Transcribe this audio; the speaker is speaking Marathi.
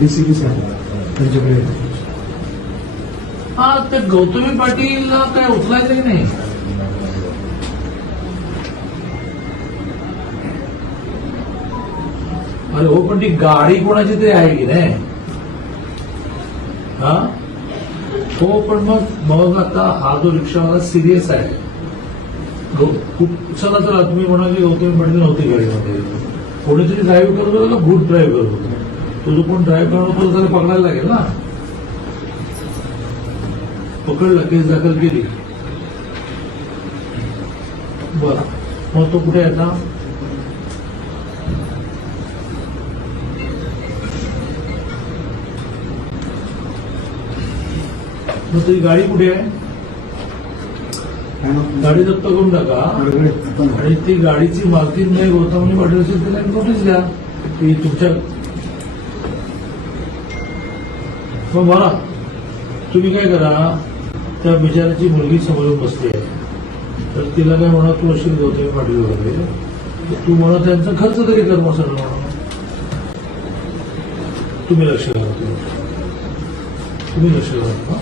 डीसीपी साहेब त्यांच्याकडे येतो. हा ते गौतमी पाटीलला काय उचलायचं की नाही? अरे हो, पण ती गाडी कोणाची तरी आहे की नाही? हा हो, पण मग आता हा जो रिक्षावाला सिरियस आहे. चला तर तुम्ही म्हणाले गौतमी पाटील नव्हती गाडीमध्ये, कोणीतरी ड्राईव्ह करत होता का गुड ड्राईव्ह करत होता? तो जो कोण ड्राईव्ह करत होता त्याला पकडायला लागेल ना. पकडलं, केस दाखल केली. बरं, मग तो कुठे आहे आता? मग तुझी गाडी कुठे आहे? गाडी जप्त करून टाका आणि ती गाडीची मालकीन नाही गौतमी पाटील असेल त्याला नोटीस द्या की तुमच्या. मग मला तुम्ही काय करा, त्या बिचाराची मुलगी समोरून बसली आहे, तर तिला काय म्हणा तू असेल गौतमी पाटील वगैरे, तू म्हणा त्यांचा खर्च तरी कर मग सगळं म्हणा. तुम्ही लक्ष घाला, तुम्ही लक्ष घाला.